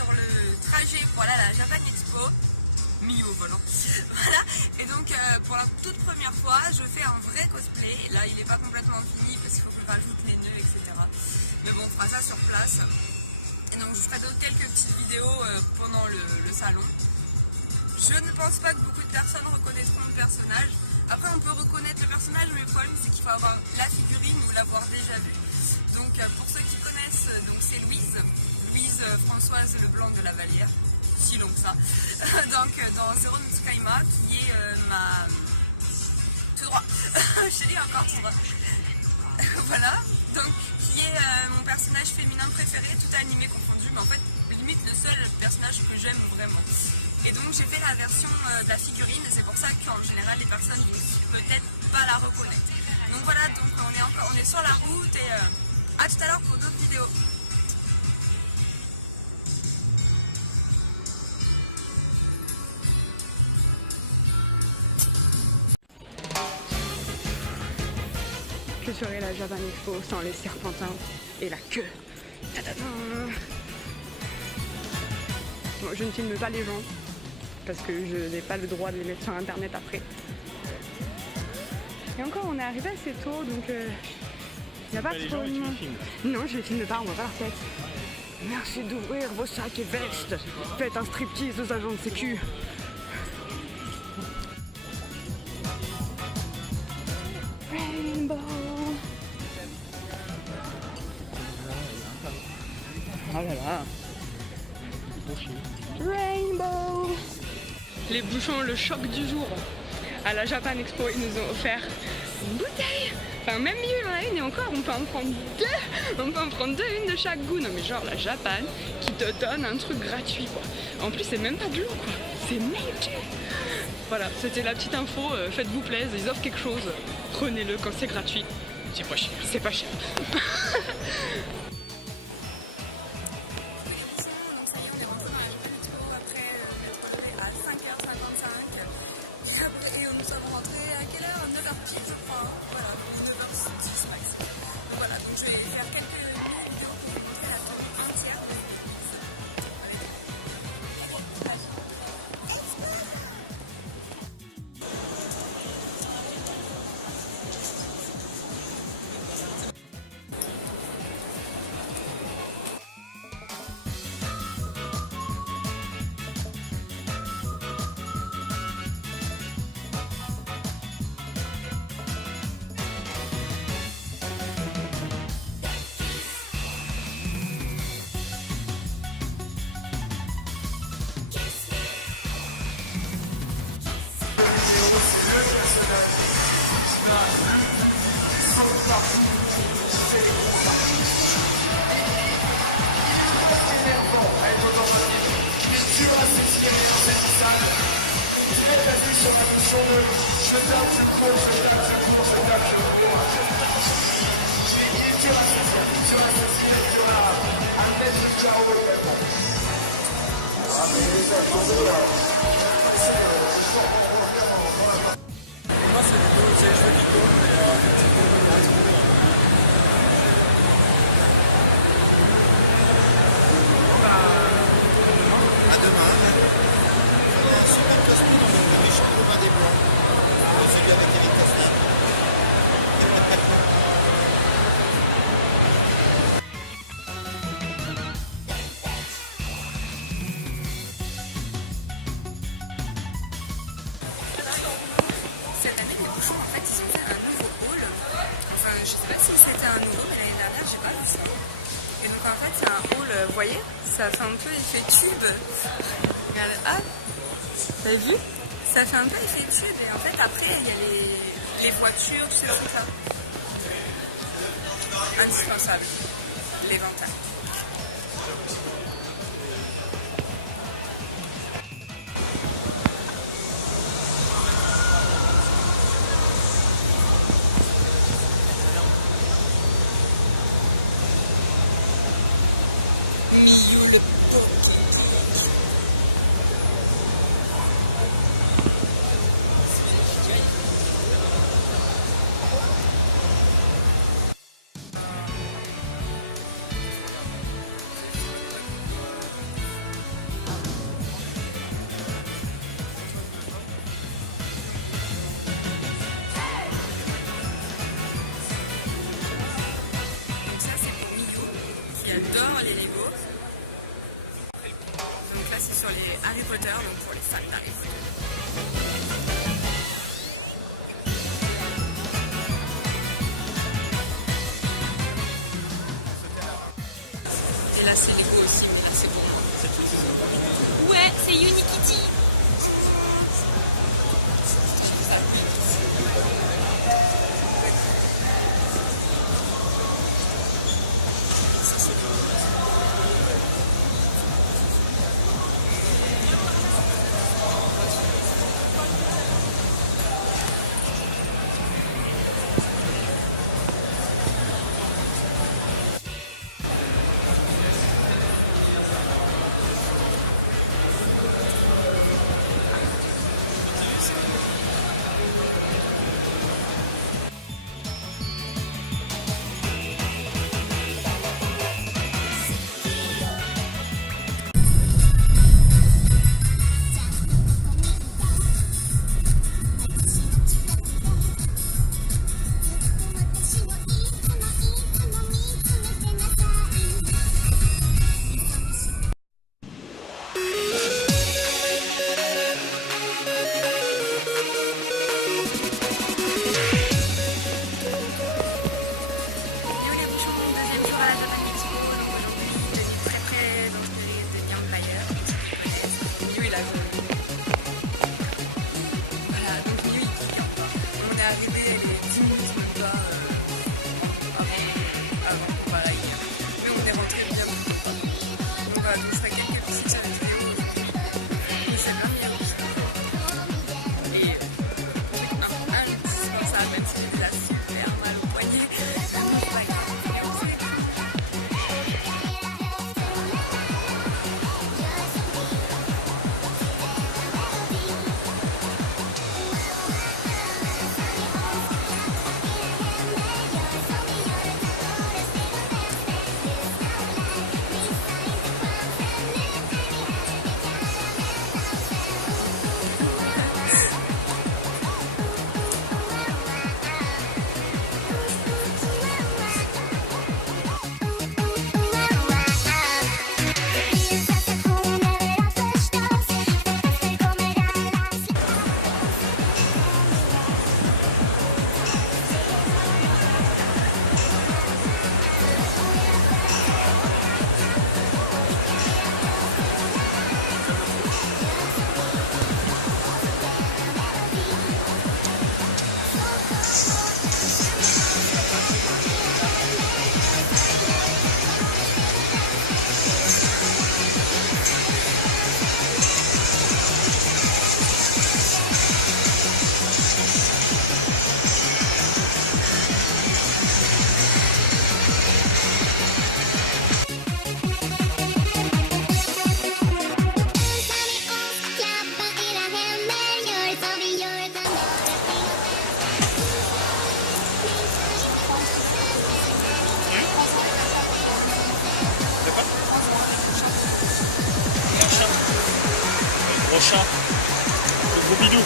sur le trajet pour aller à la Japan Expo, mis au volant. Voilà, et donc pour la toute première fois, je fais un vrai cosplay. Là, il n'est pas complètement fini parce qu'il faut que je rajoute les nœuds, etc. Mais bon, on fera ça sur place. Et donc, je ferai d'autres quelques petites vidéos pendant le salon. Je ne pense pas que beaucoup de personnes reconnaîtront le personnage. Après, on peut reconnaître le personnage, mais le problème, c'est qu'il faut avoir la figurine ou l'avoir déjà vu. Donc, pour ceux qui connaissent, c'est Louise Françoise Leblanc de la Vallière, si long que ça, donc dans Zero no Tsukaima, qui est ma... tout droit, je dis encore tout droit, voilà, donc qui est mon personnage féminin préféré, tout animé confondu, mais en fait, limite le seul personnage que j'aime vraiment. Et donc j'ai fait la version de la figurine, et c'est pour ça qu'en général les personnes ne vont peut-être pas la reconnaître. Donc voilà, donc on est sur la route, et à tout à l'heure pour d'autres vidéos. Que serait la Japan Expo sans les serpentins et la queue? Bon, je ne filme pas les gens parce que je n'ai pas le droit de les mettre sur internet après. Et encore, on est arrivé assez tôt, donc il n'y a pas trop de monde. Non, je les filme pas, on voit pas leur tête. Merci d'ouvrir vos sacs et vestes. Faites un striptease aux agents de sécu. Rainbow. Oh là là. Rainbow. Les bouchons, le choc du jour. À la Japan Expo, ils nous ont offert une bouteille. Enfin, même mieux, il y en a une et encore, on peut en prendre deux. On peut en prendre deux, une de chaque goût. Non mais genre la Japan qui te donne un truc gratuit quoi. En plus, c'est même pas de l'eau quoi. C'est nature. Voilà, c'était la petite info. Faites-vous plaisir, ils offrent quelque chose. Prenez-le quand c'est gratuit. C'est pas cher. C'est pas cher. Vous voyez, ça fait un peu effet tube. Regardez, ah, t'as vu? Ça fait un peu effet tube et en fait après il y a les voitures, tout ça. Indispensable, l'éventail. j'adore les Lego. Donc là c'est sur les Harry Potter, donc pour les fans d'Harry Potter. Et là c'est Lego aussi, mais là c'est pour moi. Ouais, c'est Unikitty. Chat, le gros bidou.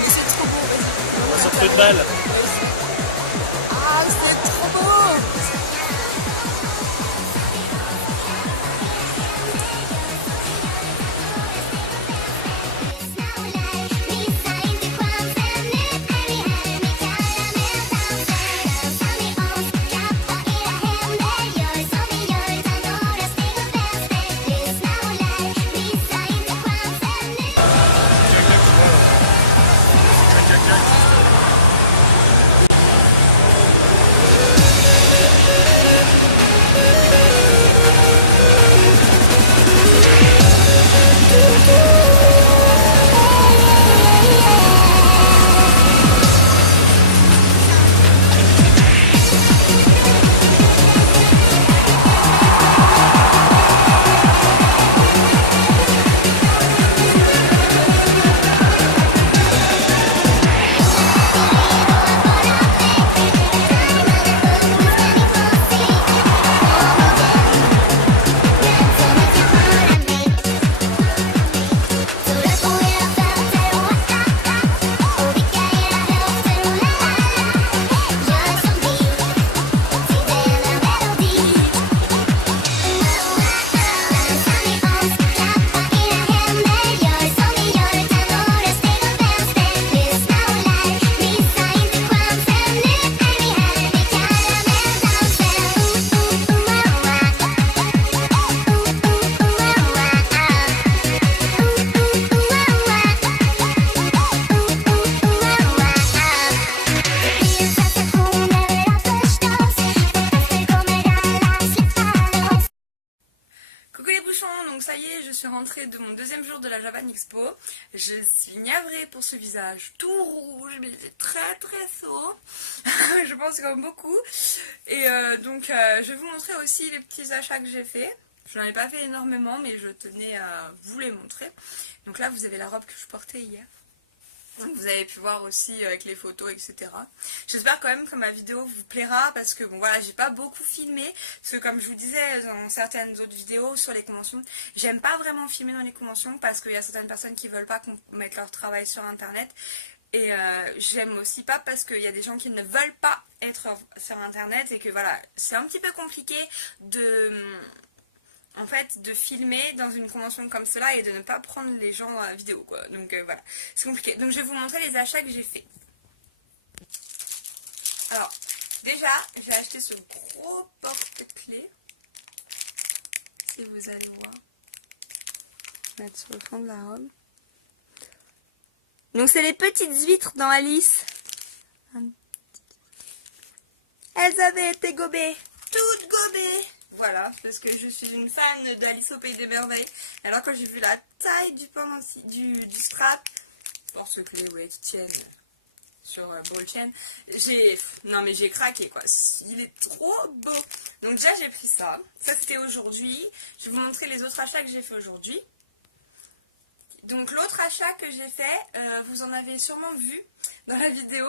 Mais c'est trop beau, vas-y. Ça te fait de balle. Ah, c'est trop beau. gens, donc ça y est, je suis rentrée de mon deuxième jour de la Japan Expo. Je suis navrée pour ce visage tout rouge, mais c'est très très chaud. Je pense comme beaucoup. Et donc je vais vous montrer aussi les petits achats que j'ai fait. Je n'en ai pas fait énormément, mais je tenais à vous les montrer. Donc là, vous avez la robe que je portais hier. Vous avez pu voir aussi avec les photos, etc. J'espère quand même que ma vidéo vous plaira parce que bon voilà, j'ai pas beaucoup filmé. Parce que comme je vous disais dans certaines autres vidéos sur les conventions, j'aime pas vraiment filmer dans les conventions parce qu'il y a certaines personnes qui veulent pas qu'on mette leur travail sur internet. Et j'aime aussi pas parce qu'il y a des gens qui ne veulent pas être sur internet et que voilà, c'est un petit peu compliqué en fait, de filmer dans une convention comme cela et de ne pas prendre les gens à vidéo, quoi. Donc voilà, c'est compliqué. Donc je vais vous montrer les achats que j'ai fait. Alors, déjà, j'ai acheté ce gros porte-clés. Si vous allez voir. Mettre sur le fond de la robe. Donc c'est les petites huîtres dans Alice. Elles avaient été gobées. Toutes gobées. Voilà, parce que je suis une fan d'Alice au Pays des Merveilles. Alors quand j'ai vu la taille du pendentif, du strap, porte-clés, ouais, qui tiennent sur ball chain, j'ai craqué quoi. Il est trop beau. Donc déjà j'ai pris ça. Ça c'était aujourd'hui. Je vais vous montrer les autres achats que j'ai fait aujourd'hui. Donc l'autre achat que j'ai fait, vous en avez sûrement vu dans la vidéo.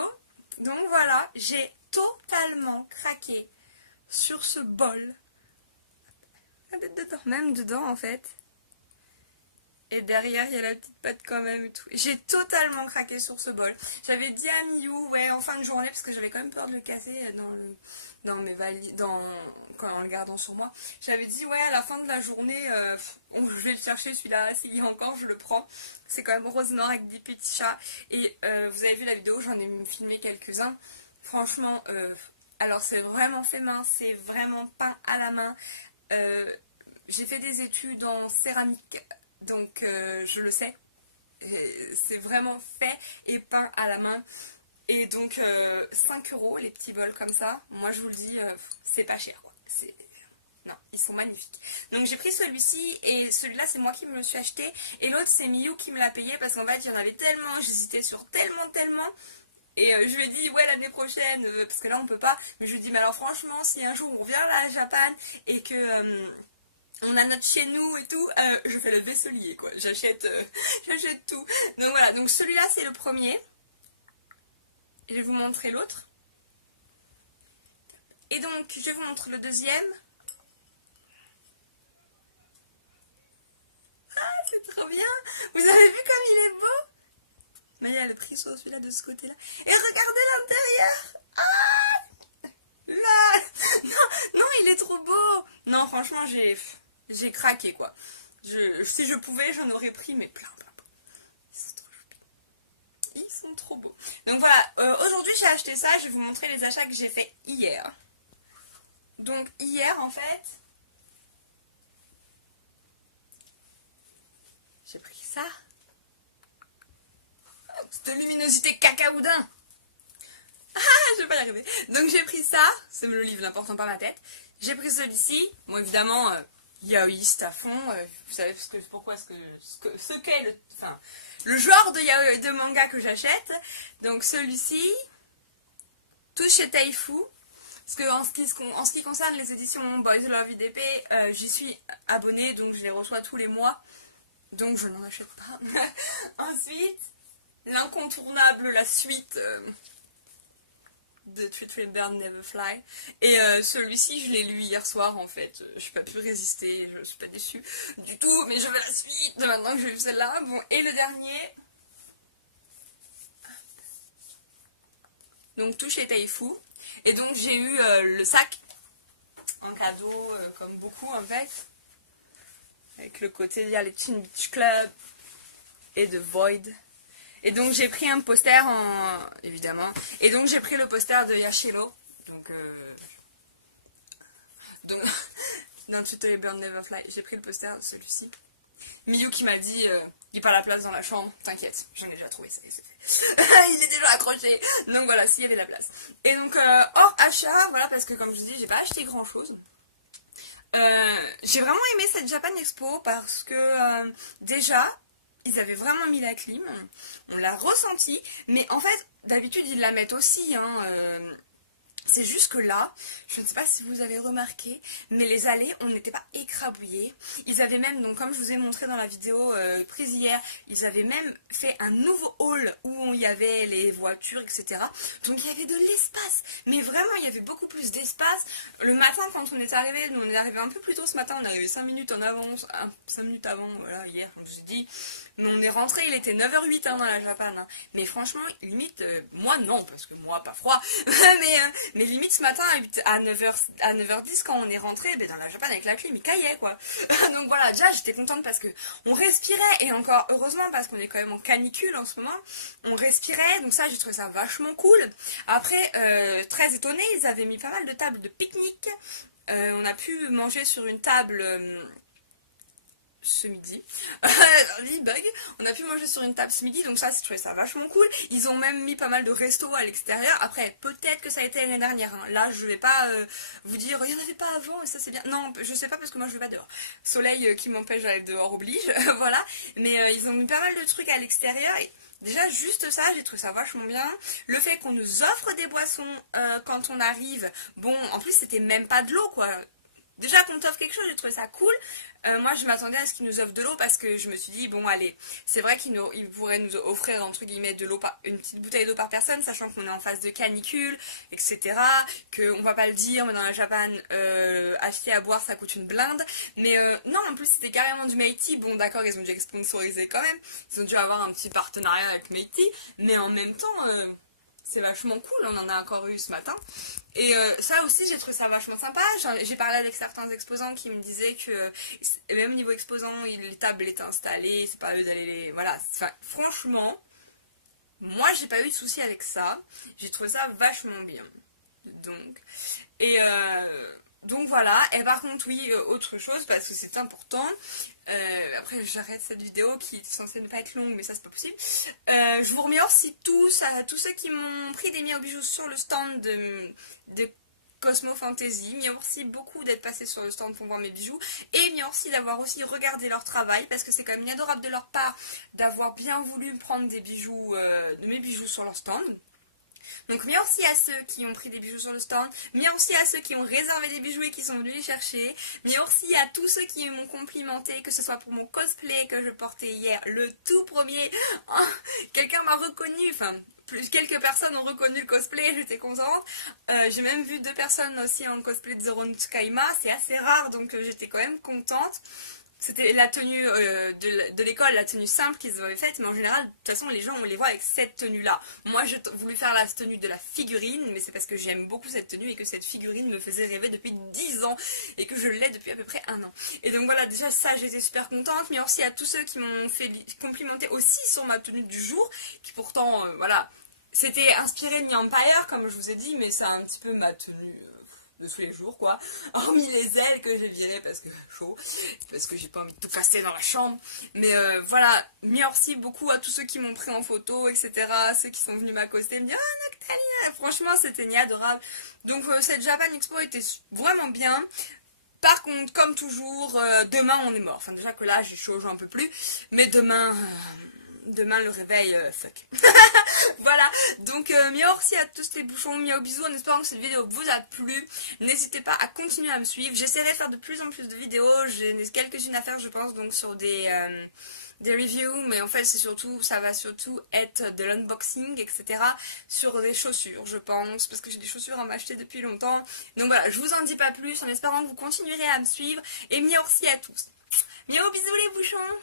Donc voilà, j'ai totalement craqué sur ce bol. Dedans, même dedans en fait. Et derrière il y a la petite patte quand même et tout. J'ai totalement craqué sur ce bol. J'avais dit à Miyu, ouais, en fin de journée, parce que j'avais quand même peur de le casser dans mes valises, en le gardant sur moi. J'avais dit, ouais, à la fin de la journée, je vais le chercher celui-là, s'il y a encore, je le prends. C'est quand même rose noir avec des petits chats. Et vous avez vu la vidéo, j'en ai filmé quelques-uns. Franchement, alors c'est vraiment fait main, c'est vraiment peint à la main. J'ai fait des études en céramique, donc je le sais, c'est vraiment fait et peint à la main. Et donc 5 € les petits bols comme ça, moi je vous le dis, c'est pas cher quoi. Non, ils sont magnifiques. Donc j'ai pris celui-ci et celui-là c'est moi qui me le suis acheté et l'autre c'est Miyu qui me l'a payé parce qu'en fait il y en avait tellement, j'hésitais sur tellement. Et je lui ai dit, ouais, l'année prochaine, parce que là on peut pas, mais je lui ai dit, mais alors franchement, si un jour on revient à la Japan et que on a notre chez nous et tout, je fais le vaisselier, quoi. J'achète tout. Donc voilà, donc celui-là c'est le premier. Et je vais vous montrer l'autre. Et donc, je vous montre le deuxième. Ah, c'est trop bien! Vous avez vu comme il est beau? Maya a le pris sur celui-là de ce côté-là. Et regardez l'intérieur! Ah! Là! Non, il est trop beau! Non, franchement, j'ai craqué, quoi. Si je pouvais, j'en aurais pris, mais plein. Ils sont trop beaux. Donc voilà, aujourd'hui j'ai acheté ça, je vais vous montrer les achats que j'ai fait hier. Donc hier en fait, j'ai pris ça. Cette luminosité cacaoudin. Ah, je vais pas y arriver. Donc j'ai pris ça, c'est le livre, n'importe pas ma tête. J'ai pris celui-ci, bon évidemment, yaoïste à fond, vous savez pourquoi ce qu'est le genre de manga que j'achète. Donc celui-ci, tout chez Taifu. Parce que en ce qui concerne les éditions Boys Love IDP, j'y suis abonnée, donc je les reçois tous les mois. Donc je n'en achète pas. Ensuite, l'incontournable, la suite de Treat Free Bird Never Fly. Et celui-ci, je l'ai lu hier soir en fait. Je n'ai pas pu résister, je ne suis pas déçue du tout, mais je veux la suite maintenant que j'ai lu celle-là. Bon, et le dernier, donc tout chez Taifu. Et donc j'ai eu le sac en cadeau, comme beaucoup en fait. Avec le côté, il y a les Teen Beach Club et The Void. Et donc j'ai pris un poster évidemment. Et donc j'ai pris le poster de Yashiro. Donc dans Totally Burn Never Fly, j'ai pris le poster de celui-ci. Miyu qui m'a dit, il n'y a pas la place dans la chambre, t'inquiète, j'en ai déjà trouvé, ça y est. Il est déjà accroché. Donc voilà, s'il y avait de la place. Et donc hors achat, voilà, parce que comme je dis, j'ai pas acheté grand chose. J'ai vraiment aimé cette Japan Expo parce que déjà, ils avaient vraiment mis la clim, on l'a ressenti, mais en fait, d'habitude ils la mettent aussi, hein, c'est juste que là, je ne sais pas si vous avez remarqué, mais les allées, on n'était pas écrabouillés. Ils avaient même, donc comme je vous ai montré dans la vidéo prise hier, ils avaient même fait un nouveau hall où il y avait les voitures, etc. Donc il y avait de l'espace, mais vraiment il y avait beaucoup plus d'espace. Le matin quand on est arrivé, nous on est arrivé un peu plus tôt ce matin, on est arrivé 5 minutes en avance, 5 minutes avant, voilà, hier, comme je vous ai dit. Mais on est rentré, il était 9h08 hein, dans la Japan. Hein. Mais franchement, limite, moi non, parce que moi pas froid. mais limite ce matin à 9h10 quand on est rentré, ben, dans la Japan avec la clim, il caillait quoi. Donc voilà, déjà j'étais contente parce que on respirait, et encore heureusement parce qu'on est quand même en canicule en ce moment, on respirait, donc ça j'ai trouvé ça vachement cool. Après, très étonnée, ils avaient mis pas mal de tables de pique-nique. On a pu manger sur une table... ce midi, bug. On a pu manger sur une table ce midi, donc ça, je trouvais ça vachement cool. Ils ont même mis pas mal de restos à l'extérieur. Après, peut-être que ça a été l'année dernière. Hein. Là, je vais pas vous dire, il n'y en avait pas avant et ça c'est bien. Non, je sais pas parce que moi je vais pas dehors. Soleil qui m'empêche d'aller dehors oblige, voilà. Mais ils ont mis pas mal de trucs à l'extérieur. Et déjà, juste ça, j'ai trouvé ça vachement bien. Le fait qu'on nous offre des boissons quand on arrive. Bon, en plus, c'était même pas de l'eau, quoi. Déjà qu'on t'offre quelque chose, j'ai trouvé ça cool. Moi je m'attendais à ce qu'ils nous offrent de l'eau parce que je me suis dit bon allez, c'est vrai qu'ils pourraient nous offrir entre guillemets de l'eau, une petite bouteille d'eau par personne, sachant qu'on est en phase de canicule, etc. Qu'on va pas le dire, mais dans la Japan, acheter à boire ça coûte une blinde. Mais non, en plus c'était carrément du Meiti. Bon d'accord, ils ont dû sponsoriser quand même, ils ont dû avoir un petit partenariat avec Meiti, mais en même temps... c'est vachement cool, on en a encore eu ce matin. Et ça aussi, j'ai trouvé ça vachement sympa. J'ai parlé avec certains exposants qui me disaient que, même niveau exposant, les tables étaient installées, c'est pas eux d'aller les... Voilà, enfin, franchement, moi, j'ai pas eu de soucis avec ça. J'ai trouvé ça vachement bien. Donc voilà, et par contre oui, autre chose, parce que c'est important, après j'arrête cette vidéo qui est censée ne pas être longue, mais ça c'est pas possible. Je vous remercie tous, à tous ceux qui m'ont pris des miens bijoux sur le stand de Cosmo Fantasy. Merci beaucoup d'être passé sur le stand pour voir mes bijoux, et merci d'avoir aussi regardé leur travail, parce que c'est quand même adorable de leur part d'avoir bien voulu prendre des bijoux, de mes bijoux sur leur stand. Donc merci à ceux qui ont pris des bijoux sur le stand, merci à ceux qui ont réservé des bijoux et qui sont venus les chercher, merci à tous ceux qui m'ont complimenté, que ce soit pour mon cosplay que je portais hier, le tout premier. Oh, quelqu'un m'a reconnu, enfin quelques personnes ont reconnu le cosplay, j'étais contente. J'ai même vu 2 personnes aussi en cosplay de Zoro no Tsukaima, c'est assez rare donc j'étais quand même contente. C'était la tenue de l'école, la tenue simple qu'ils avaient faite, mais en général, de toute façon, les gens, on les voit avec cette tenue-là. Moi, j'ai voulu faire la tenue de la figurine, mais c'est parce que j'aime beaucoup cette tenue et que cette figurine me faisait rêver depuis 10 ans et que je l'ai depuis à peu près 1 an. Et donc voilà, déjà ça, j'étais super contente, mais aussi à tous ceux qui m'ont fait complimenter aussi sur ma tenue du jour, qui pourtant, voilà, c'était inspiré de Empire, comme je vous ai dit, mais c'est un petit peu ma tenue... de tous les jours quoi, hormis les ailes que j'ai virées parce que chaud, parce que j'ai pas envie de tout casser dans la chambre, mais voilà, merci beaucoup à tous ceux qui m'ont pris en photo, etc., ceux qui sont venus m'accoster, me dire ah Noctalia, franchement c'était adorable. Donc cette Japan Expo était vraiment bien. Par contre, comme toujours, demain on est mort, enfin déjà que là j'ai chaud, j'en peux plus, mais demain le réveil, fuck. Voilà, donc merci à tous les bouchons, miao bisous, en espérant que cette vidéo vous a plu. N'hésitez pas à continuer à me suivre, j'essaierai de faire de plus en plus de vidéos, j'ai quelques-unes à faire je pense, donc sur des reviews, mais en fait ça va surtout être de l'unboxing, etc. sur des chaussures je pense, parce que j'ai des chaussures à m'acheter depuis longtemps. Donc voilà, je vous en dis pas plus, en espérant que vous continuerez à me suivre, et merci à tous. Miao bisous les bouchons.